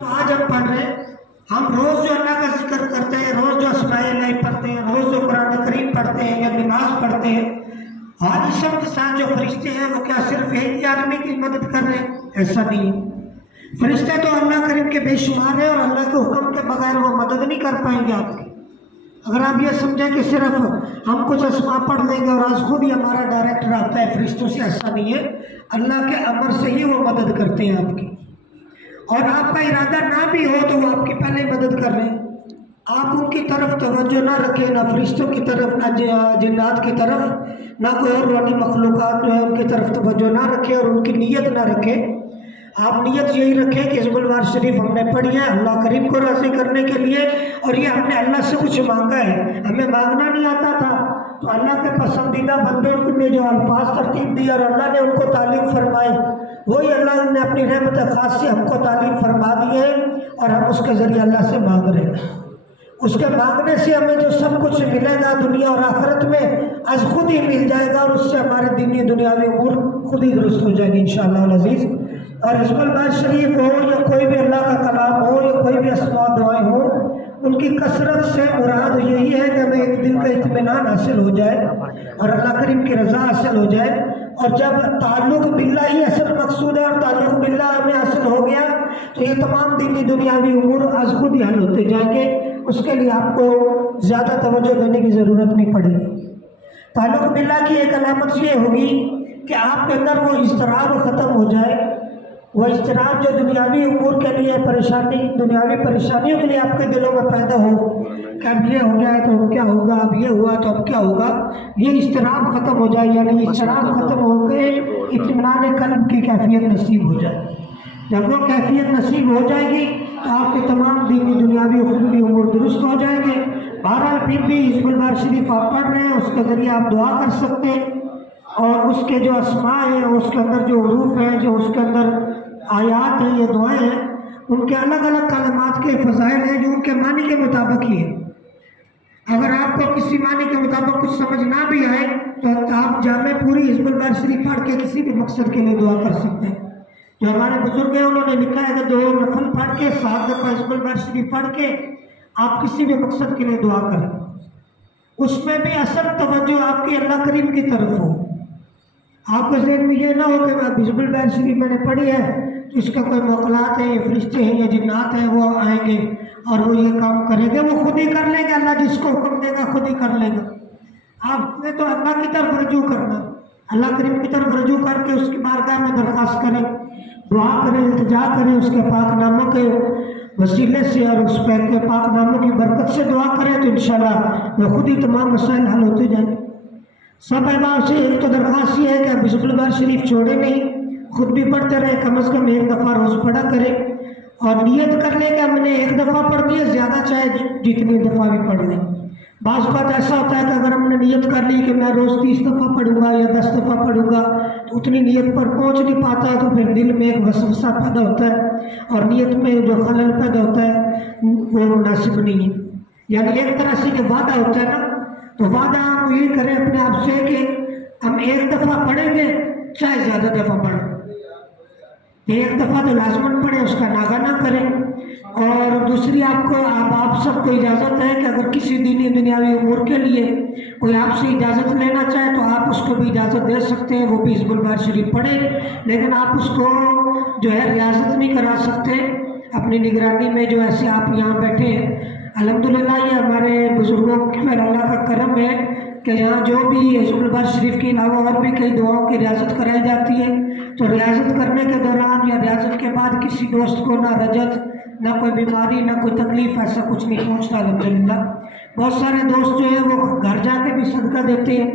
آج ہم پڑھ رہے ہیں، ہم روز جو اللہ کا ذکر کرتے ہیں، روز جو اسماء اللہ پڑھتے ہیں، روز جو قرآن کریم پڑھتے ہیں یا نماز پڑھتے ہیں، ہر شب کے ساتھ جو فرشتے ہیں وہ کیا صرف ایک ہی آدمی کی مدد کر رہے ہیں؟ ایسا نہیں ہے۔ فرشتے تو اللہ کریم کے بے شمار ہیں اور اللہ کے حکم کے بغیر وہ مدد نہیں کر پائیں گے آپ کی۔ اگر آپ یہ سمجھیں کہ صرف ہم کچھ اسماء پڑھ لیں گے اور آج خود ہی ہمارا ڈائریکٹ رابطہ ہے فرشتوں سے، ایسا نہیں ہے۔ اللہ کے امر سے ہی وہ مدد کرتے ہیں آپ کی، اور آپ کا ارادہ نہ بھی ہو تو وہ آپ کی پہلے مدد کر رہے ہیں۔ آپ ان کی طرف توجہ نہ رکھیں، نہ فرشتوں کی طرف، نہ جنات کی طرف، نہ کوئی اور روحانی مخلوقات جو ہے ان کی طرف توجہ نہ رکھیں اور ان کی نیت نہ رکھیں۔ آپ نیت یہی رکھیں کہ حزب الوار شریف ہم نے پڑھی ہے اللہ کریم کو راضی کرنے کے لیے، اور یہ ہم نے اللہ سے کچھ مانگا ہے، ہمیں مانگنا نہیں آتا تھا تو اللہ کے پسندیدہ بندوں نے جو الفاظ ترتیب دی اور اللہ نے ان کو تعلیم فرمائی، وہی اللہ نے اپنی رحمت خاص سے ہم کو تعلیم فرما دی ہے اور ہم اس کے ذریعے اللہ سے مانگ رہے ہیں۔ اس کے مانگنے سے ہمیں جو سب کچھ ملے گا دنیا اور آخرت میں از خود ہی مل جائے گا، اور اس سے ہمارے دینی دنیاوی امور خود ہی درست ہو جائے گی انشاءاللہ العزیز۔ اور حزب الوار شریف ہو یا کوئی بھی اللہ کا کلام ہو یا کوئی بھی اسماء دعائیں ہو، ان کی کثرت سے مراد یہی ہے کہ ہمیں ایک دل کا اطمینان حاصل ہو جائے اور اللہ کریم کی رضا حاصل ہو جائے۔ اور جب تعلق باللہ ہی اصل مقصود ہے اور تعلق باللہ ہمیں حاصل ہو گیا تو یہ تمام دینی دنیاوی امور از خود ہی حل ہوتے جائیں گے، اس کے لیے آپ کو زیادہ توجہ دینے کی ضرورت نہیں پڑے گی۔ تعلق باللہ کی ایک علامت یہ ہوگی کہ آپ کے اندر وہ اضطراب ختم ہو جائے، وہ اضطراب جو دنیاوی امور کے لیے دنیاوی پریشانیوں کے لیے آپ کے دلوں میں پیدا ہو کہ اب یہ ہو گیا ہے تو اب کیا ہوگا، اب یہ ہوا تو اب کیا ہوگا، یہ اضطراب ختم ہو جائے، یعنی اضطراب ختم ہو کے اطمینان قلب کی کیفیت نصیب ہو جائے۔ جب وہ کیفیت نصیب ہو جائے گی تو آپ کے تمام دینی دنیاوی اخروی امور درست ہو جائیں گے۔ بہرحال پھر بھی حزب الوار شریف آپ پڑھ رہے ہیں، اس کے ذریعے آپ دعا کر سکتے ہیں، اور اس کے جو اسماء ہیں، اس کے اندر جو حروف ہیں، جو اس کے اندر آیات ہیں، یہ دعائیں ہیں، ان کے الگ الگ کلمات کے فضائل ہیں جو ان کے معنی کے مطابق ہی ہے۔ اگر آپ کو کسی معنی کے مطابق کچھ سمجھ نہ بھی آئے تو آپ جامع پوری حزب الوار شریف پڑھ کے کسی بھی مقصد کے لیے دعا کر سکتے ہیں۔ جو ہمارے بزرگ ہیں انہوں نے لکھا ہے کہ 2 نفل پڑھ کے 7 دفعہ حزب الوار شریف پڑھ کے آپ کسی بھی مقصد کے لیے دعا کریں، اس میں بھی اصل توجہ آپ کی اللہ کریم کی طرف ہو۔ آپ کے ذہن میں یہ نہ ہو کہ حزب الوار شریف میں نے پڑھی ہے تو اس کا کوئی موکلات ہیں یا فرشتے ہیں یا جنات ہیں وہ آئیں گے اور وہ یہ کام کریں گے، وہ خود ہی کر لیں گے، اللہ جس کو حکم دے گا خود ہی کر لے گا۔ آپ نے تو اللہ کی طرف رجوع کرنا، اللہ کریم کی طرف رجوع کر کے اس کی بارگاہ میں درخواست کریں، دعا کریں، التجا کریں، اس کے پاک ناموں کے وسیلے سے اور اس پہ کے پاک ناموں کی برکت سے دعا کریں تو انشاءاللہ وہ خود ہی تمام مسائل حل ہوتے جائیں گے۔ سب احباب سے ایک تو درخواست یہ ہے کہ حزب الوار شریف چھوڑے نہیں، خود بھی پڑھتے رہے، کم از کم 1 دفعہ روز پڑھا کریں، اور نیت کر لیں کہ ہم نے 1 دفعہ پڑھ دی ہے، زیادہ چاہے جتنی دفعہ بھی پڑھ لیں۔ بعض بات ایسا ہوتا ہے کہ اگر ہم نے نیت کر لی کہ میں روز 30 دفعہ پڑھوں گا یا 10 دفعہ پڑھوں گا تو اتنی نیت پر پہنچ نہیں پاتا، تو پھر دل میں ایک وسوسہ پیدا ہوتا ہے اور نیت میں جو خلل پیدا ہوتا ہے وہ مناسب نہیں ہے۔ یعنی ایک طرح سے جو وعدہ ہوتا ہے نا، تو وعدہ آپ یہ کریں اپنے آپ سے کہ ہم 1 دفعہ پڑھیں گے چاہے زیادہ دفعہ پڑھیں، 1 دفعہ تو لازماً پڑھیں، اس کا ناغہ نہ کریں۔ اور دوسری آپ سب کو اجازت ہے کہ اگر کسی دینی دنیاوی امور کے لیے کوئی آپ سے اجازت لینا چاہے تو آپ اس کو بھی اجازت دے سکتے ہیں، وہ بھی حزب الوار شریف پڑھے، لیکن آپ اس کو جو ہے ریاضت نہیں کرا سکتے اپنی نگرانی میں جو ایسے آپ یہاں بیٹھے ہیں۔ الحمدللہ یہ ہمارے بزرگوں پر اللہ کا کرم ہے کہ یہاں جو بھی حزب الوار شریف کے علاوہ اور بھی کئی دعاؤں کی ریاضت کرائی جاتی ہے، تو ریاضت کرنے کے دوران یا ریاضت کے بعد کسی دوست کو نہ رجت، نہ کوئی بیماری، نہ کوئی تکلیف، ایسا کچھ نہیں پہنچتا الحمدللہ۔ بہت سارے دوست جو ہیں وہ گھر جا کے بھی صدقہ دیتے ہیں،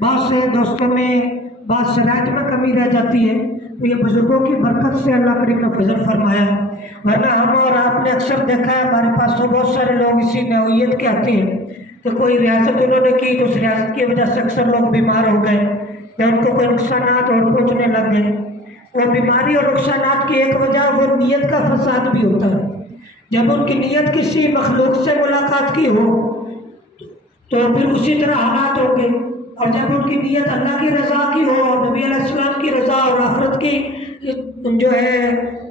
بعض سے دوستوں میں بعض شرائط میں کمی رہ جاتی ہے، تو یہ بزرگوں کی برکت سے اللہ کریم نے فضل فرمایا۔ ورنہ ہم اور آپ نے اکثر دیکھا ہے ہمارے پاس تو بہت سارے لوگ اسی نوعیت کے آتے ہیں کہ کوئی ریاضت انہوں نے کی تو اس ریاضت کی وجہ سے اکثر لوگ بیمار ہو گئے یا ان کو کوئی نقصانات اور پہنچنے لگ گئے۔ وہ بیماری اور نقصانات کی ایک وجہ وہ نیت کا فساد بھی ہوتا ہے۔ جب ان کی نیت کسی مخلوق سے ملاقات کی ہو تو پھر اسی طرح حالات ہوں گے، اور جب ان کی نیت اللہ کی رضا کی ہو اور نبی علیہ السلام کی رضا اور آخرت کی جو ہے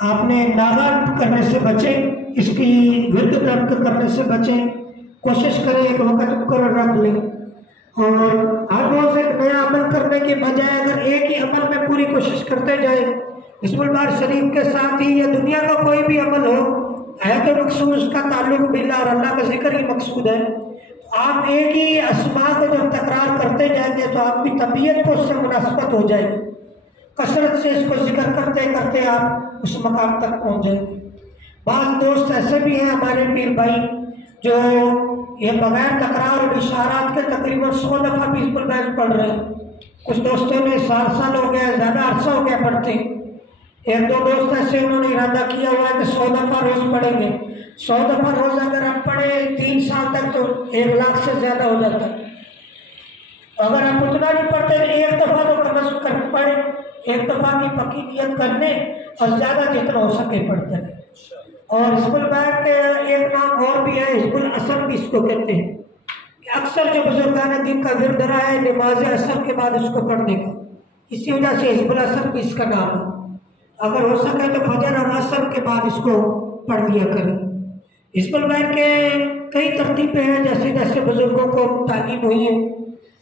آپ نے ناغا کرنے سے بچیں، اس کی ورد ترک کرنے سے بچیں، کوشش کریں ایک وقت مقرر رکھ لیں، اور ہر روز ایک نیا عمل کرنے کے بجائے اگر ایک ہی عمل میں پوری کوشش کرتے جائیں، اسم البار شریف کے ساتھ ہی یا دنیا کا کوئی بھی عمل ہو، ہے تو مقصود اس کا تعلق باللہ اور اللہ کا ذکر ہی مقصود ہے، آپ ایک ہی اسماء کو جب تکرار کرتے جائیں گے تو آپ کی طبیعت کو اس سے مناسبت ہو جائے گی، کثرت سے اس کو ذکر کرتے کرتے آپ اس مقام تک پہنچ جائیں گے۔ بعض دوست ایسے بھی ہیں ہمارے پیر بھائی جو یہ بغیر تکرار اور اشارات کے تقریباً 100 دفعہ بھی اسم البار پڑھ رہے ہیں، کچھ دوستوں نے سال ہو گیا، زیادہ عرصہ ہو گیا پڑھتے، ایک دو دوست ایسے انہوں نے ارادہ کیا ہوا ہے کہ 100 دفعہ روز پڑھیں گے، 100 دفعہ روز اگر ہم پڑھیں 3 سال تک تو 1 لاکھ سے زیادہ ہو جاتا ہے، اگر ہم اتنا نہیں پڑھتے ایک دفعہ تو کم از کم پڑھیں، ایک دفعہ کی پکی نیت کرنے اور زیادہ جتنا ہو سکے پڑھتے ہیں۔ اور حزب البار کے ایک نام اور بھی ہے، حزب العصر بھی اس کو کہتے ہیں، کہ اکثر جو بزرگان دین کا ورد رہا ہے نماز عصر کے بعد اس کو پڑھنے کا، اسی وجہ سے حزب العصر بھی اس کا نام ہے، اگر ہو سکے تو فجر اور عصر کے بعد اس کو پڑھ لیا کریں۔ حزب البار کے کئی ترتیبیں ہیں جیسے جیسے بزرگوں کو تعلیم ہوئی ہے،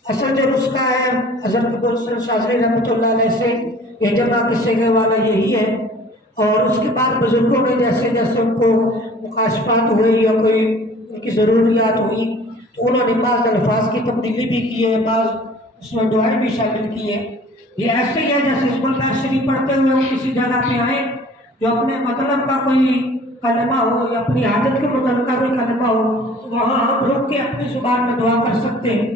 اصل جو نسخہ ہے حضرت گلشن شاذلی رحمۃ اللہ علیہ سے یہ جمع کے سیگے والا یہی ہے، اور اس کے بعد بزرگوں نے جیسے جیسے ان کو مکاشفات ہوئی یا کوئی ان کی ضروریات ہوئی تو انہوں نے بعض الفاظ کی تبدیلی بھی کی ہے، بعض اس میں دعائیں بھی شامل کی ہے۔ یہ ایسے ہی ہے جیسے حزب البار شریف پڑھتے ہوئے ہم کسی جگہ پہ آئیں جو اپنے مطلب کا کوئی کلمہ ہو یا اپنی عادت کے متعلقہ کوئی کلمہ ہو تو وہاں ہم رک کے اپنی زبان میں دعا کر سکتے ہیں،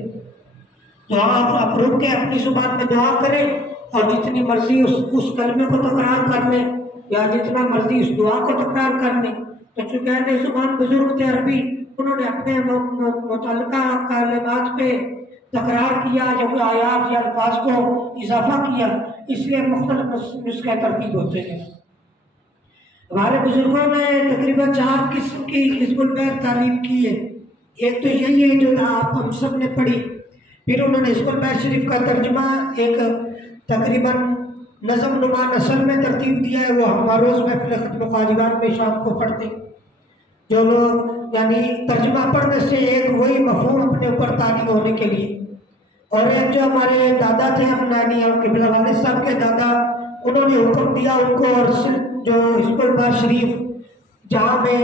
تو آپ رک کے اپنی زبان میں دعا کریں اور جتنی مرضی اس کلمے کو تکرار کر لیں یا جتنا مرضی اس دعا کو تکرار کر لیں، تو چونکہ اہل زبان بزرگ تھے عربی، انہوں نے اپنے متعلقہ کلمات پہ تکرار کیا یا کوئی آیات یا الفاظ کو اضافہ کیا، اس لیے مختلف نسخے ترتیب ہوتے ہیں۔ ہمارے بزرگوں نے تقریباً 4 قسم کی حزب البار تعلیم کی ہے، ایک تو یہی ہے جو آپ ہم سب نے پڑھی، پھر انہوں نے حزب البار شریف کا ترجمہ ایک تقریباً نظم نما نثر میں ترتیب دیا ہے، وہ ہم روز محفل ختم خواجگان میں شام کو پڑھتے، جو لوگ یعنی ترجمہ پڑھنے سے ایک وہی مفہوم اپنے اوپر تعلیم ہونے کے لیے، اور ایک جو ہمارے دادا تھے ہم نانی اور قبلہ والد صاحب کے دادا، انہوں نے حکم دیا ان کو، اور جو حزب البار شریف جہاں میں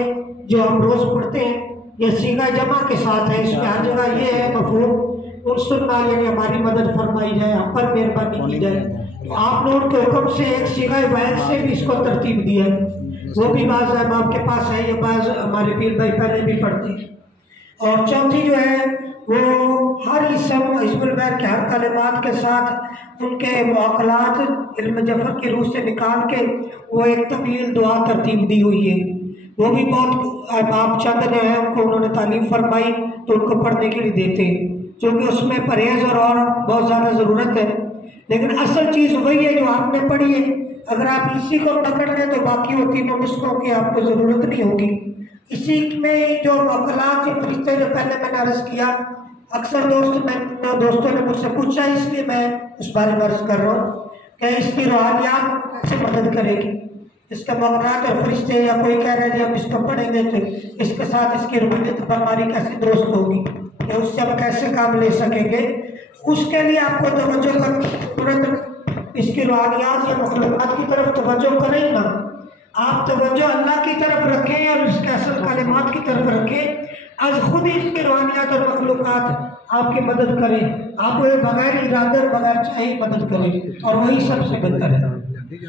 جو ہم روز پڑھتے ہیں یہ صیغہ جمع کے ساتھ ہے، اس میں ہر جگہ یہ ہے مفہوم انصرنا یعنی ہماری مدد فرمائی جائے، ہم پر مہربانی کی جائے، تو آپ نے ان کے حکم سے ایک صیغہ واحد سے بھی اس کو ترتیب دیا ہے، وہ بھی بعض امام کے پاس ہے، یہ بعض ہمارے پیر بھائی پہلے بھی پڑھتے ہیں۔ اور چوتھی جو ہے وہ ہر اسم حزب البار کے ہر کلمات کے ساتھ ان کے معقلات علم جفر کی روح سے نکال کے وہ ایک طویل دعا ترتیب دی ہوئی ہے، وہ بھی بہت امام چند نے ہیں ان کو انہوں نے تعلیم فرمائی تو ان کو پڑھنے کے لیے دیتے ہیں، چونکہ اس میں پرہیز اور بہت زیادہ ضرورت ہے، لیکن اصل چیز وہی ہے جو آپ نے پڑھی ہے، اگر آپ اسی کو پکڑ لیں تو باقی وہ تینوں نسخوں کی آپ کو ضرورت نہیں ہوگی۔ اسی میں جو معقلات کے فرشتے جو پہلے میں نے عرض کیا، اکثر دوستوں نے مجھ سے پوچھا، اس لیے میں اس بارے میں عرض کر رہا ہوں کہ اس کی روحانیات کیسے مدد کرے گی، اس کے معقلات اور فرشتے، یا کوئی کہہ رہے ہیں ہم اس کو پڑھیں گے تو اس کے ساتھ اس کی روحانیت پر ہماری کیسے درست ہوگی یا اس سے ہم کیسے کام لے سکیں گے، اس کے لیے آپ کو توجہ ترنت اس کی روحانیات یا مخلوقات کی طرف توجہ کریں نا، آپ توجہ اللہ کی طرف رکھیں اور اس کے اصل کلمات کی طرف رکھیں، از خود ہی اس کی روحانیات اور مخلوقات آپ کی مدد کریں، آپ وہ بغیر ارادہ اور بغیر چاہے مدد کریں، اور وہی سب سے بہتر ہے۔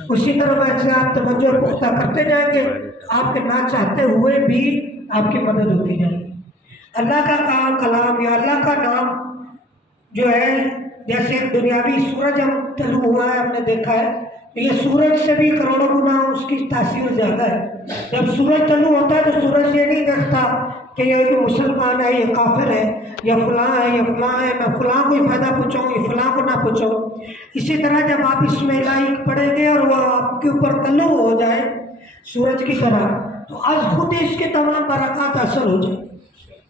اسی طرح ویسے آپ توجہ پختہ کرتے جائیں گے آپ کے نہ چاہتے ہوئے بھی آپ کی مدد ہوتی جائے گی۔ اللہ کا کلام یا اللہ کا نام جو ہے، جیسے ایک دنیاوی سورج ہم طلوع ہوا ہے ہم نے دیکھا ہے، تو یہ سورج سے بھی کروڑوں گنا اس کی تاثیر زیادہ ہے۔ جب سورج طلوع ہوتا ہے تو سورج یہ نہیں دیکھتا کہ یہ کوئی مسلمان ہے، یہ کافر ہے، یا فلاں ہے، یہ فلاں ہے، میں فلاں کو فائدہ پہنچاؤں، یہ فلاں کو نہ پہنچاؤں۔ اسی طرح جب آپ اس میں الہی پڑھیں گے اور وہ آپ کے اوپر طلوع ہو جائے سورج کی طرح، تو از خود ہی اس کے تمام برکات اثر ہو جائیں،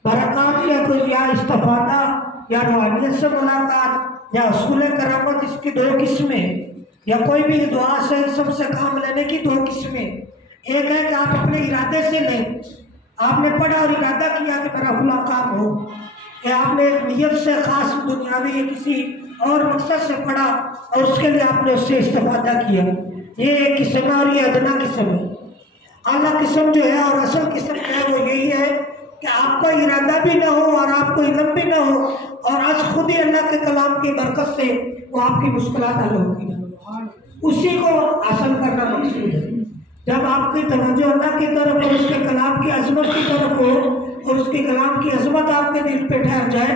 برکات یا کوئی یا استفادہ یا روحانیت سے ملاقات یا اصول کرامت، اس کی 2 قسمیں، یا کوئی بھی دعا سے سب سے کام لینے کی دو قسمیں، ایک ہے کہ آپ اپنے ارادے سے لیں، آپ نے پڑھا اور ارادہ کیا کہ میرا فلاں کام ہو، یا آپ نے ایک نیت سے خاص دنیاوی یا کسی اور مقصد سے پڑھا اور اس کے لیے آپ نے اس سے استفادہ کیا، یہ ایک قسم ہے اور یہ ادنا قسم ہے۔ اعلیٰ قسم جو ہے اور اصل قسم جو ہے وہ یہی ہے کہ آپ کو ارادہ بھی نہ ہو اور آپ کو علم بھی نہ ہو، اور آج خود ہی اللہ کے کلام کی برکت سے وہ آپ کی مشکلات حل ہوتی ہیں، اسی کو حاصل کرنا مقصود ہے۔ جب آپ کی توجہ اللہ کی طرف اور اس کے کلام کی عظمت کی طرف ہو اور اس کے کلام کی عظمت آپ کے دل پہ ٹھہر جائے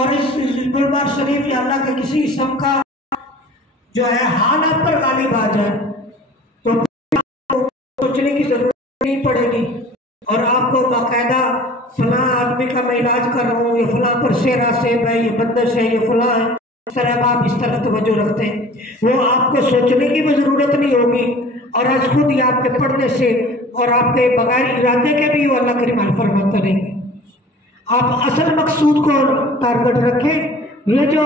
اور اس بلبار شریف یا اللہ کے کسی اسم کا جو ہے حال آپ پر غالب آ جائے تو سوچنے کی ضرورت نہیں پڑے گی، اور آپ کو باقاعدہ فلاں آدمی کا میں علاج کر رہا ہوں، یہ فلاں پر سیرا سیب ہے، یہ بندش ہے، یہ فلاں ہے، سر آپ اس طرح توجہ رکھتے ہیں، وہ آپ کو سوچنے کی بھی ضرورت نہیں ہوگی، اور آج خود ہی آپ کے پڑھنے سے اور آپ کے بغیر ارادے کے بھی وہ اللہ کریم حل فرماتے رہیں گے۔ آپ اصل مقصود کو ٹارگٹ رکھیں، یہ جو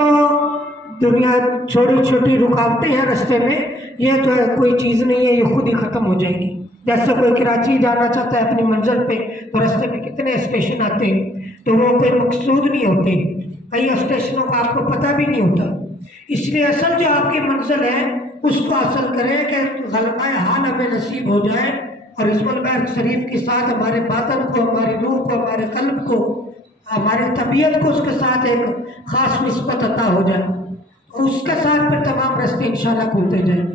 دنیا چھوٹی چھوٹی رکاوٹیں ہیں رستے میں، یہ تو کوئی چیز نہیں ہے، یہ خود ہی ختم ہو جائے گی۔ جیسے کوئی کراچی جانا چاہتا ہے اپنی منزل پہ تو رستے میں کتنے اسٹیشن آتے ہیں تو وہ کوئی مقصود نہیں ہوتے، کئی اسٹیشنوں کا آپ کو پتہ بھی نہیں ہوتا، اس لیے اصل جو آپ کی منزل ہے اس کو حاصل کریں کہ غلبہ حال ہمیں نصیب ہو جائے، اور حزب البیت شریف کے ساتھ ہمارے باطن کو، ہماری روح کو، ہمارے قلب کو، ہماری طبیعت کو اس کے ساتھ ایک خاص نسبت عطا ہو جائے، اور اس کے ساتھ پھر تمام راستے انشاءاللہ کھلتے جائیں۔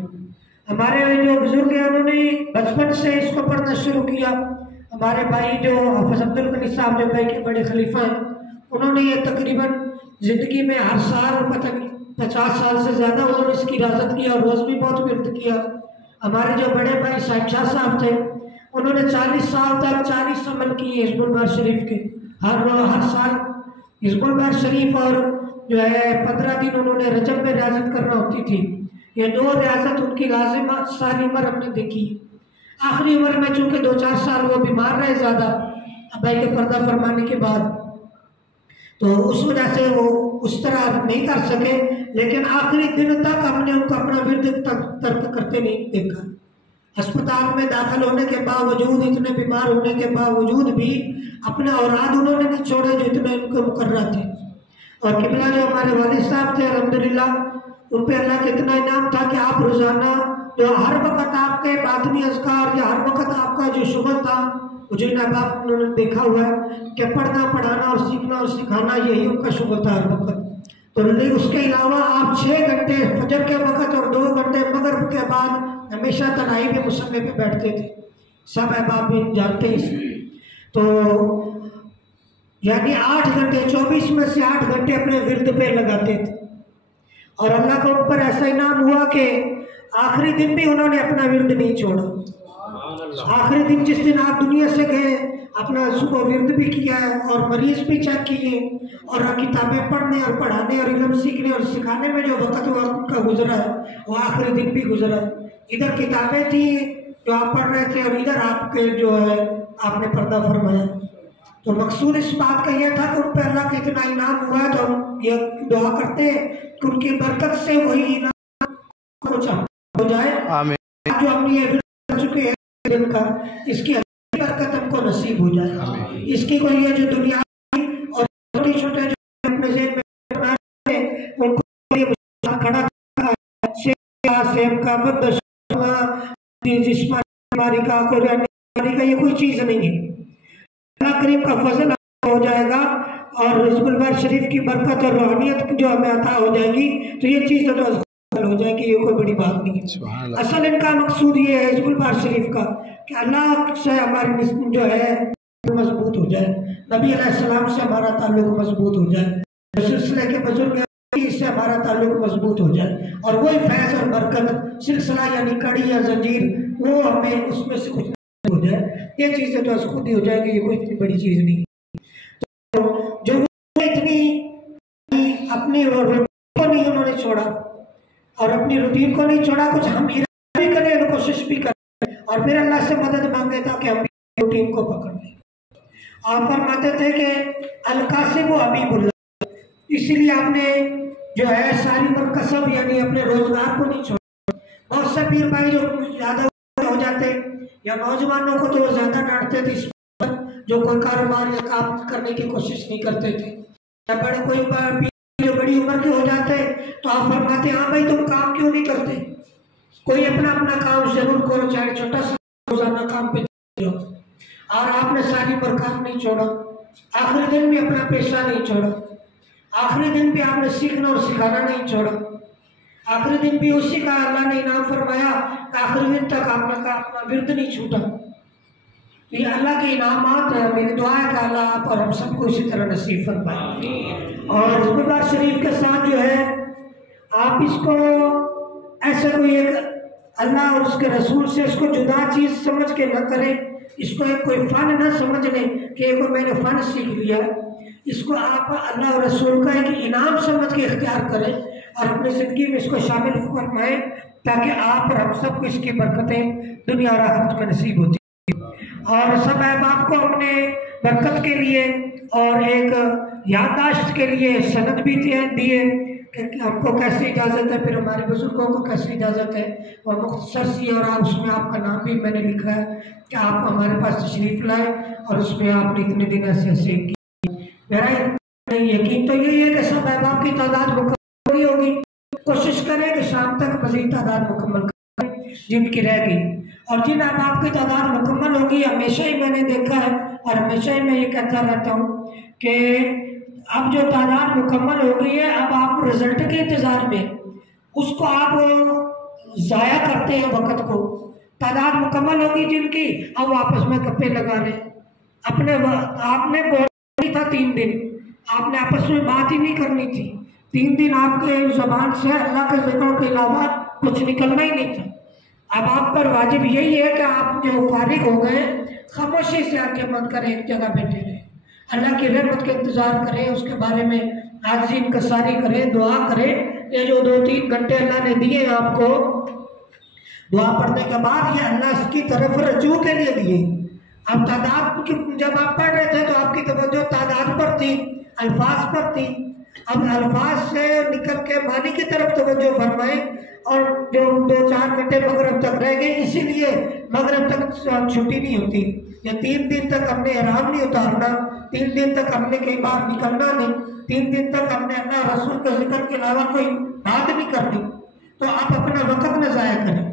ہمارے جو بزرگ ہیں انہوں نے بچپن سے اس کو پڑھنا شروع کیا، ہمارے بھائی جو حافظ عبدالغنی صاحب جو بھائی کے بڑے خلیفہ ہیں، انہوں نے یہ تقریباً زندگی میں ہر سال پتہ نہیں 50 سال سے زیادہ انہوں نے اس کی ریاضت کیا اور روز بھی بہت ورد کیا۔ ہمارے جو بڑے بھائی صاحب شاہ صاحب تھے انہوں نے 40 سال تک 40 عمل کیے حزب البیت شریف کے، ہر سال حزب البیت شریف، اور جو ہے 15 دن انہوں نے رجب میں ریاضت کرنا ہوتی تھی، یہ 2 ریاضت ان کی لازمہ ساری عمر ہم نے دیکھی۔ آخری عمر میں چونکہ 2-4 سال وہ بیمار رہے زیادہ ابائی کے پردہ فرمانے کے بعد، تو اس وجہ سے وہ اس طرح نہیں کر سکے، لیکن آخری دن تک ہم نے ان کو اپنا ورد ترک کرتے نہیں دیکھا۔ ہسپتال میں داخل ہونے کے باوجود، اتنے بیمار ہونے کے باوجود بھی اپنے اوراد انہوں نے نہیں چھوڑے جو اتنے ان کو مقررہ تھے، اور قبلہ جو ہمارے والد صاحب تھے الحمدللہ ان پہ اللہ کا اتنا انعام تھا کہ آپ روزانہ جو ہر وقت آپ کے باطنی اذکار یا ہر وقت آپ کا جو شغل تھا، جن احباب انہوں نے دیکھا ہوا ہے کہ پڑھنا پڑھانا اور سیکھنا اور سکھانا یہی ان کا شغل تھا ہر وقت، تو اس کے علاوہ آپ 6 گھنٹے فجر کے وقت اور 2 گھنٹے مغرب کے بعد ہمیشہ تنہائی میں مصلے پہ بیٹھتے تھے، سب احباب بھی جانتے ہیں، تو یعنی 8 گھنٹے 24 میں سے 8 گھنٹے اپنے ورد پہ لگاتے تھے، اور اللہ کا ان پر ایسا انعام ہوا کہ آخری دن بھی انہوں نے اپنا ورد نہیں چھوڑا۔ آخری دن جس دن آپ دنیا سے گئے اپنا صبح ورد بھی کیا اور مریض بھی چیک کیے، اور کتابیں پڑھنے اور پڑھانے اور علم سیکھنے اور سکھانے میں جو وقت وقت کا گزرا ہے وہ آخری دن بھی گزرا۔ ادھر کتابیں تھیں جو آپ پڑھ رہے تھے اور ادھر آپ کے جو ہے آپ نے پردہ فرمایا، تو مقصود اس بات کا یہ تھا کہ ان پہ اللہ کا اتنا انعام ہوا ہے، تو ہم یہ دعا کرتے ہیں کہ ان کی برکت سے وہی انعام کچھ ہو جائے، جو ہم نے یہ کر چکے ہیں دن کا، اس کی برکت ہم کو نصیب ہو جائے، اس کی کوئی یہ جو دنیا اور چھوٹے چھوٹے جو اپنے ذہن میں بنا رہے ہیں ان کو یہ کھڑا سیم کا بدش جسمانی بیماری کا کوئی بیماری کا یہ کوئی چیز نہیں ہے، اللہ کریم کا فضل ہو جائے گا، اور حزب البیت شریف کی برکت اور روحانیت جو ہمیں عطا ہو جائے گی تو یہ چیز تو ہو جائے گی، یہ کوئی بڑی بات نہیں ہے۔ اصل ان کا مقصود یہ ہے حزب البیت شریف کا کہ اللہ سے ہماری نسبت جو ہے مضبوط ہو جائے، نبی علیہ السلام سے ہمارا تعلق مضبوط ہو جائے، سلسلے کے بزرگ اس سے ہمارا تعلق مضبوط ہو جائے، اور وہی فیض اور برکت سلسلہ یعنی کڑی یا زنجیر وہ ہمیں اس میں سے کچھ ہو جائے، یہ چیزیں تو خود ہی ہو جائے گی، یہ کوئی اتنی بڑی چیز نہیں۔ تو جو اتنی اپنی روٹین کو نہیں انہوں نے چھوڑا اور اپنی روٹین کو نہیں چھوڑا، کچھ ہم بھی کریں اور کوشش بھی کریں اور پھر اللہ سے مدد مانگے تاکہ ہم بھی روٹین کو پکڑ لیں۔ آپ فرماتے تھے کہ القاسم و حبیب اللہ، اسی لیے آپ نے جو ہے ساری مرکسب یعنی اپنے روزگار کو نہیں چھوڑا، بہت سے پیر بھائی جو زیادہ ہو جاتے یا نوجوانوں کو تو وہ زیادہ ڈانٹتے تھے، جو کوئی کاروبار یا کام کرنے کی کوشش نہیں کرتے تھے، یا بڑے کوئی پیر جو بڑی عمر کے ہو جاتے تو آپ فرماتے ہاں بھائی تم کام کیوں نہیں کرتے، کوئی اپنا اپنا کام ضرور کرو، چاہے چھوٹا سا روزانہ کام پہ جاؤ۔ اور آپ نے ساری عمر کام نہیں چھوڑا، آخری دن بھی اپنا پیشہ نہیں چھوڑا، آخری دن بھی آپ نے سیکھنا اور سکھانا نہیں چھوڑا، آخری دن بھی اسی کا اللہ نے انعام فرمایا کہ آخری دن تک آپ کا اپنا ورد نہیں چھوٹا۔ یہ اللہ کے انعامات ہیں، میری دعا ہے کہ اللہ آپ اور ہم سب کو اسی طرح نصیب فرمائے۔ اور زبردار شریف کے ساتھ جو ہے آپ اس کو ایسا کوئی ایک اللہ اور اس کے رسول سے اس کو جدا چیز سمجھ کے نہ کریں، اس کو ایک کوئی فن نہ سمجھ لیں کہ ایک میں نے فن سیکھ لیا، اس کو آپ اللہ اور رسول کا ایک انعام سمجھ کے اختیار کریں اور اپنی زندگی میں اس کو شامل فرمائیں، تاکہ آپ اور ہم سب کو اس کی برکتیں دنیا اور آخرت میں نصیب ہوتی ہیں۔ اور سب احباب کو اپنے برکت کے لیے اور ایک یادداشت کے لیے سند بھی دیے کہ آپ کو کیسے اجازت ہے، پھر ہمارے بزرگوں کو کیسے اجازت ہے، اور مختصر سی، اور آپ اس میں آپ کا نام بھی میں نے لکھا ہے کہ آپ ہمارے پاس تشریف لائے اور اس میں آپ نے اتنے دن ایسے ایسے کی۔ میرا یقین تو یہی ہے کہ سب احباب کی تعداد مکمل ہوگی، کوشش کریں کہ شام تک مزید تعداد مکمل کریں جن کی رہ گئی، اور جن احباب کی تعداد مکمل ہوگی ہمیشہ ہی میں نے دیکھا ہے اور ہمیشہ ہی میں یہ کہتا رہتا ہوں کہ اب جو تعداد مکمل ہو گئی ہے، اب آپ رزلٹ کے انتظار میں اس کو آپ ضائع کرتے ہیں وقت کو۔ تعداد مکمل ہوگی جن کی، اب آپس میں گپے لگا رہے ہیں، اپنے آپ نے بولنا تھا 3 دن، آپ نے آپس میں بات ہی نہیں کرنی تھی، 3 دن آپ کے زبان سے اللہ کے ذکر کے علاوہ کچھ نکلنا ہی نہیں تھا۔ اب آپ پر واجب یہی ہے کہ آپ جو فارغ ہو گئے خاموشی سے آنکھیں بند کریں، ایک جگہ بیٹھے رہیں، اللہ کی رحمت کے انتظار کریں، اس کے بارے میں عاجزی انکساری کریں، دعا کریں۔ یہ جو 2-3 گھنٹے اللہ نے دیے آپ کو دعا پڑھنے کے بعد، یہ اللہ اس کی طرف رجوع کے لیے دیے۔ اب تعداد جب آپ پڑھ رہے تھے تو آپ کی توجہ تعداد پر تھی، الفاظ پر تھی، اب الفاظ سے نکل کے معنی کی طرف توجہ فرمائیں۔ اور جو 2-4 گھنٹے مغرب تک رہ گئے، اسی لیے مغرب تک چھٹی نہیں ہوتی، یا 3 دن تک ہم نے احرام نہیں اتارنا، 3 دن تک ہم نے کہیں باہر نکلنا نہیں، 3 دن تک ہم نے اللہ رسول کے ذکر کے علاوہ کوئی بات نہیں کرنی۔ تو آپ اپنا وقت نہ ضائع کریں،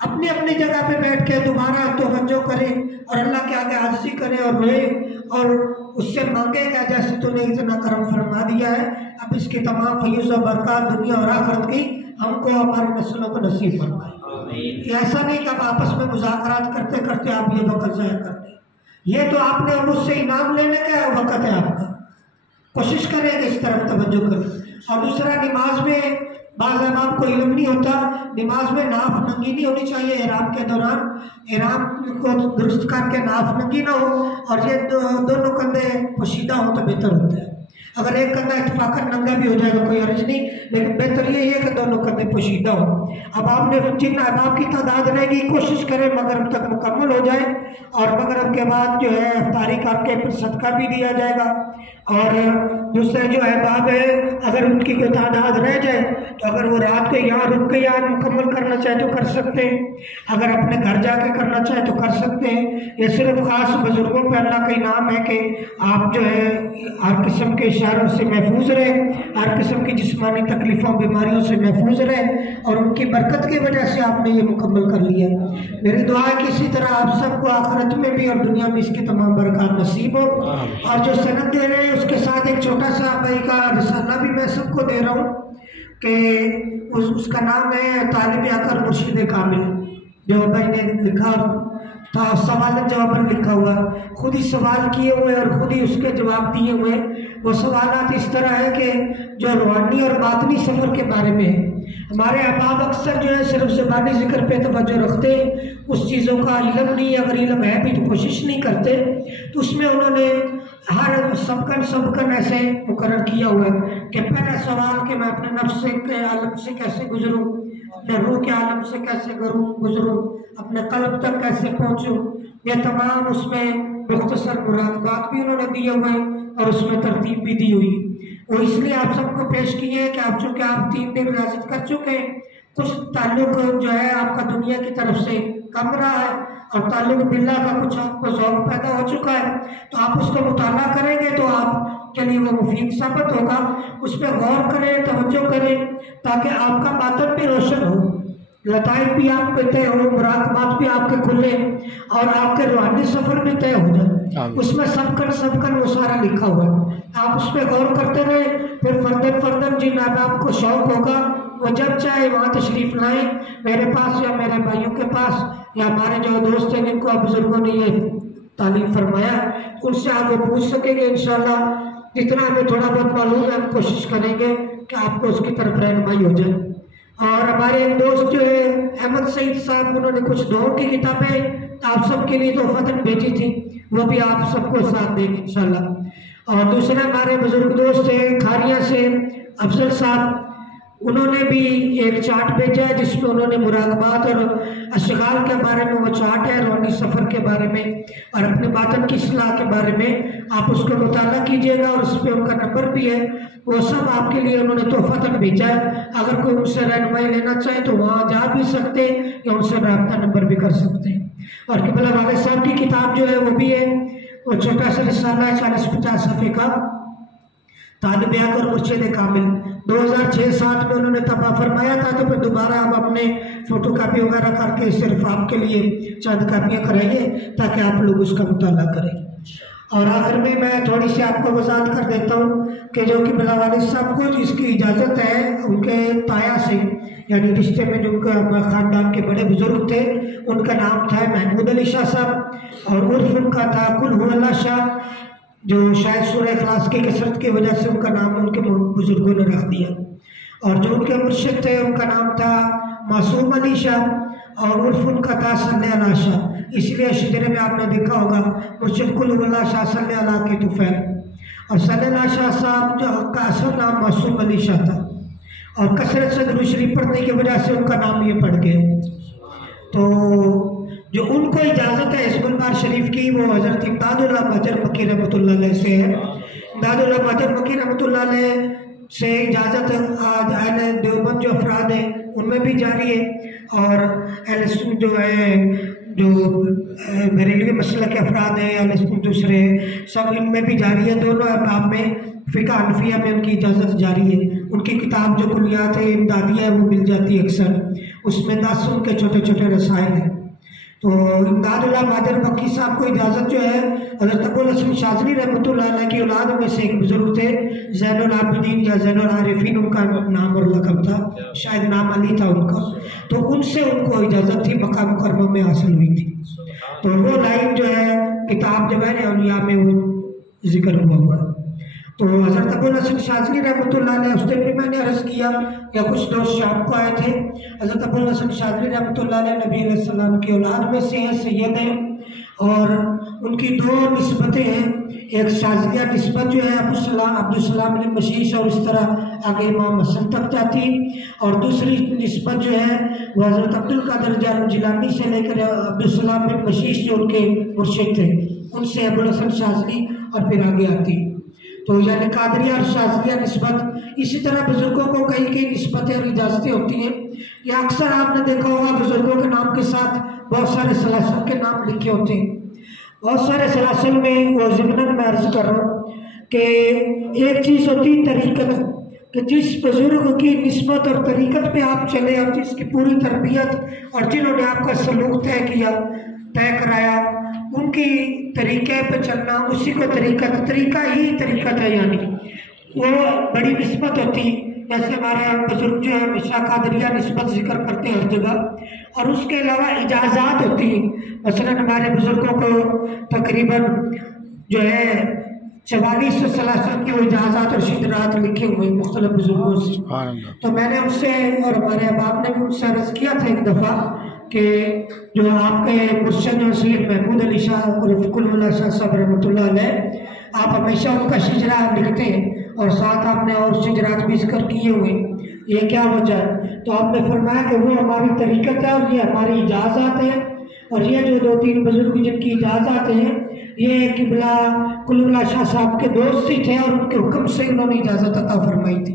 اپنی اپنی جگہ پہ بیٹھ کے دوبارہ توجہ کریں اور اللہ کے آگے عاجزی کریں اور روئیں اور اس سے مانگے کہ جیسے تو نے اتنا کرم فرما دیا ہے، اب اس کی تمام فیض و برکات دنیا اور آخرت کی ہم کو ہماری نسلوں کو نصیب فرمائے۔ کہ ایسا نہیں کہ آپ آپس میں مذاکرات کرتے کرتے آپ یہ وقت ضائع کرتے ہیں، یہ تو آپ نے مجھ سے انعام لینے کا وقت ہے آپ کا، کوشش کریں کہ اس طرف توجہ کریں۔ اور دوسرا، نماز میں بعض احباب کو علم نہیں ہوتا، نماز میں ناف ننگی نہیں ہونی چاہیے احرام کے دوران، احرام کو درست کر کے ناف ننگی نہ ہو، اور یہ دونوں کندھے پوشیدہ ہوں تو بہتر ہوتا ہے۔ اگر ایک کندھا اتفاقاً ننگا بھی ہو جائے گا کوئی حرج نہیں، لیکن بہتر یہ ہے کہ دونوں کندھے پوشیدہ ہوں۔ اب آپ نے جن احباب کی تعداد رہے گی کوشش کریں مغرب تک مکمل ہو جائے، اور مغرب کے بعد جو ہے افطاری کر کے پھر صدقہ بھی دیا جائے گا۔ اور دوسرے جو احباب ہیں اگر ان کی کوئی تعداد رہ جائے تو اگر وہ رات کو یہاں رک کے یہاں مکمل کرنا چاہے تو کر سکتے ہیں، اگر اپنے گھر جا کے کرنا چاہے تو کر سکتے ہیں۔ یہ صرف خاص بزرگوں پہ اللہ کا انعام ہے کہ آپ جو ہے ہر قسم کے اشاروں سے محفوظ رہے، ہر قسم کی جسمانی تکلیفوں بیماریوں سے محفوظ رہے، اور ان کی برکت کی وجہ سے آپ نے یہ مکمل کر لیا ہے۔ میری دعا ہے کہ اسی طرح آپ سب کو آخرت میں بھی اور دنیا میں اس کی تمام برکات نصیب ہو۔ اور جو سند دے رہے ہیں اس کے ساتھ ایک چھوٹا سا بھائی کا رسالہ بھی میں سب کو دے رہا ہوں کہ اس کا نام ہے طالب اکر مرشد کامل، جو بھائی نے لکھا تھا، سوال جواب لکھا ہوا، خود ہی سوال کیے ہوئے اور خود ہی اس کے جواب دیے ہوئے۔ وہ سوالات اس طرح ہے کہ جو روحانی اور باطنی سفر کے بارے میں ہے۔ ہمارے احباب اکثر جو ہے صرف زبانی ذکر پہ توجہ رکھتے ہیں، اس چیزوں کا علم نہیں، اگر علم ہے بھی تو کوشش نہیں کرتے، تو اس میں انہوں نے ہر سبکن ایسے مقرر کیا ہوا ہے کہ پہلا سوال کہ میں اپنے نفس کے عالم سے کیسے گزروں، اپنے روح کے عالم سے کیسے گزروں، اپنے قلب تک کیسے پہنچوں، یہ تمام اس میں مختصر مراقبات بھی انہوں نے دیے ہوئے اور اس میں ترتیب بھی دی ہوئی۔ وہ اس لیے آپ سب کو پیش کیے ہیں کہ آپ چونکہ آپ 3 دن ریاضت کر چکے ہیں کچھ تعلق جو ہے آپ کا دنیا کی طرف سے کم رہا ہے اور تعلق باللہ کا کچھ آپ کو ذوق پیدا ہو چکا ہے، تو آپ اس کو مطالعہ کریں گے تو آپ کے لیے وہ مفید ثابت ہوگا۔ اس پہ غور کریں، توجہ کریں، تاکہ آپ کا باطن بھی روشن ہو، لطائف بھی آپ پہ طے ہو، مراقبات بھی آپ کے کھلے اور آپ کے روحانی سفر بھی طے ہو جائے۔ اس میں سبکن وہ سارا لکھا ہوا ہے، آپ اس پہ غور کرتے رہیں، پھر فردن جن آپ کو شوق ہوگا وہ جب چاہے وہاں تشریف لائیں، میرے پاس یا میرے بھائیوں کے پاس یا ہمارے جو دوست ہیں جن کو آپ بزرگوں نے یہ تعلیم فرمایا، ان سے آپ وہ پوچھ سکیں گے انشاءاللہ۔ جتنا ہمیں تھوڑا بہت معلوم ہے ہم کوشش کریں گے کہ آپ کو اس کی طرف رہنمائی ہو جائے۔ اور ہمارے ایک دوست جو ہے احمد سعید صاحب، انہوں نے کچھ دعاؤں کی کتابیں آپ سب کے لیے تحفتاً بھیجی تھی، وہ بھی آپ سب کو ساتھ دیں گے انشاءاللہ۔ اور دوسرے ہمارے بزرگ دوست ہیں کھاریہ سے افضل صاحب، انہوں نے بھی ایک چارٹ بھیجا ہے جس میں انہوں نے مراقبات اور اشغال کے بارے میں وہ چارٹ ہے، روحانی سفر کے بارے میں اور اپنے باطن کی اصلاح کے بارے میں آپ اس کو مطالعہ کیجئے گا، اور اس پہ ان کا نمبر بھی ہے، وہ سب آپ کے لیے انہوں نے تحفتاً بھیجا ہے۔ اگر کوئی ان سے رہنمائی لینا چاہے تو وہاں جا بھی سکتے یا ان سے رابطہ نمبر بھی کر سکتے ہیں۔ اور قبلہ والد صاحب کی کتاب جو ہے وہ بھی ہے، وہ چھوٹا سا رسالہ ہے 40-50 صفحے کا، طالب حق اور مرشد کامل، 2006-07 میں انہوں نے طبع فرمایا تھا، تو پھر دوبارہ ہم اپنے فوٹو کاپی وغیرہ کر کے صرف آپ کے لیے چند کاپیاں کریں گے تاکہ آپ لوگ اس کا مطالعہ کریں۔ اور آخر میں تھوڑی سی آپ کو وضاحت کر دیتا ہوں کہ جو قبلہ والد صاحب کو جس کی اجازت ہے ان کے تایا سے، یعنی رشتے میں جو ان کا خاندان کے بڑے بزرگ تھے، ان کا نام تھا محمود علی شاہ صاحب اور عرف ان کا تھا کل ہو اللہ شاہ، جو شاید سورہ اخلاص کی کثرت کی وجہ سے ان کا نام ان کے بزرگوں نے رکھ دیا۔ اور جو ان کے مرشد تھے ان کا نام تھا معصوم علی شاہ اور عرف ان کا تھا صلی اللہ شاہ، اس لیے شجرے میں آپ نے دیکھا ہوگا مرشد کل اللہ شاہ صلی اللہ کے طفیل، اور صلی اللہ شاہ صاحب جو کا اصل نام معصوم علی شاہ تھا، اور کثرت سے درود شریف پڑھنے کی وجہ سے ان کا نام یہ پڑ گیا۔ تو جو ان کو اجازت ہے حزب البار شریف کی، وہ حضرت امداد اللہ مہجر مکی رحمۃ اللہ علیہ سے ہے۔ امداد اللہ مہجر مکی رحمۃ اللہ علیہ سے اجازت آج اہل دیوبند جو افراد ہیں ان میں بھی جاری ہے، اور اہل سنت جو ہے جو بریلوی مسلک کے افراد ہیں، اہل سنت دوسرے سب ان میں بھی جاری ہے، دونوں احکام میں فقہ حنفیہ میں ان کی اجازت جاری ہے۔ ان کی کتاب جو کلیات ہے امدادیہ ہے وہ مل جاتی ہے اکثر، اس میں 10 ان کے چھوٹے چھوٹے رسائل ہیں۔ تو امداد اللہ مہجر مکی صاحب کو اجازت جو ہے حضرت ابو الحسن شاذلی رحمۃ اللہ علیہ کی اولاد میں سے ایک بزرگ تھے، زین العابدین یا زین العارفین ان کا نام اور لقب تھا، شاید نام علی تھا ان کا، تو ان سے ان کو اجازت تھی، مکہ مکرمہ میں حاصل ہوئی تھی۔ تو وہ لائن جو ہے کتاب جو ہے اولیاء میں وہ ذکر ہوا ہے۔ تو حضرت ابو الحسن شاذلی رحمۃ اللہ علیہ، اس دن بھی میں نے عرض کیا یا کچھ دوست شام کو آئے تھے، حضرت ابو الحسن شاذلی رحمۃ اللہ علیہ نبی علیہ السلام کی اولاد میں سے ہیں، سید ہیں، اور ان کی 2 نسبتیں ہیں، ایک شاذلیہ نسبت جو ہے عبدالسلام بن مشیش اور اس طرح آگے امام حسن تک جاتی، اور دوسری نسبت جو ہے وہ حضرت عبدالقادر جیلانی سے لے کر عبدالسلام بن مشیش جو ان کے مرشد تھے ان سے ابو الحسن شاذلی اور پھر آگے آتی۔ تو یعنی قادریہ اور شاذلیہ نسبت، اسی طرح بزرگوں کو کئی نسبتیں اور اجازتیں ہوتی ہیں، یا اکثر آپ نے دیکھا ہوگا بزرگوں کے نام کے ساتھ بہت سارے سلاسل کے نام لکھے ہوتے ہیں۔ بہت سارے سلاسل میں وہ ضمناً میں عرض کر رہا ہوں کہ ایک چیز ہوتی طریقت، کہ جس بزرگ کی نسبت اور طریقت پہ آپ چلے اور جس کی پوری تربیت اور جنہوں نے آپ کا سلوک طے کرایا، ان کی طریقے پہ چلنا، اسی کو طریقہ ہی طریقت ہے، یعنی وہ بڑی نسبت ہوتی۔ جیسے ہمارے بزرگ جو ہے ہمیشہ قادریہ نسبت ذکر کرتے ہیں ہر جگہ، اور اس کے علاوہ اجازات ہوتی ہیں۔ مثلاً ہمارے بزرگوں کو تقریباً جو ہے 44 سلاسل کی وہ اجازات اور شجرات لکھے ہوئے مختلف بزرگوں سے۔ تو میں نے ان سے اور ہمارے احباب نے بھی ان سے عرض کیا تھا ایک دفعہ کہ جو آپ کے مرشد سید محمود علی شاہ اور کل اللہ شاہ صاحب رحمۃ اللہ علیہ، آپ ہمیشہ ان کا شجرا لکھتے ہیں اور ساتھ آپ نے اور شجرات بھی ذکر کیے ہوئے، یہ کیا وجہ ہے؟ تو آپ نے فرمایا کہ وہ ہماری طریقت ہے اور یہ ہماری اجازات ہیں، اور یہ جو 2-3 بزرگ جن کی اجازات ہیں یہ قبلہ کل اللہ شاہ صاحب کے دوست ہی تھے اور ان کے حکم سے انہوں نے اجازت عطا فرمائی تھی۔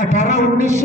18-19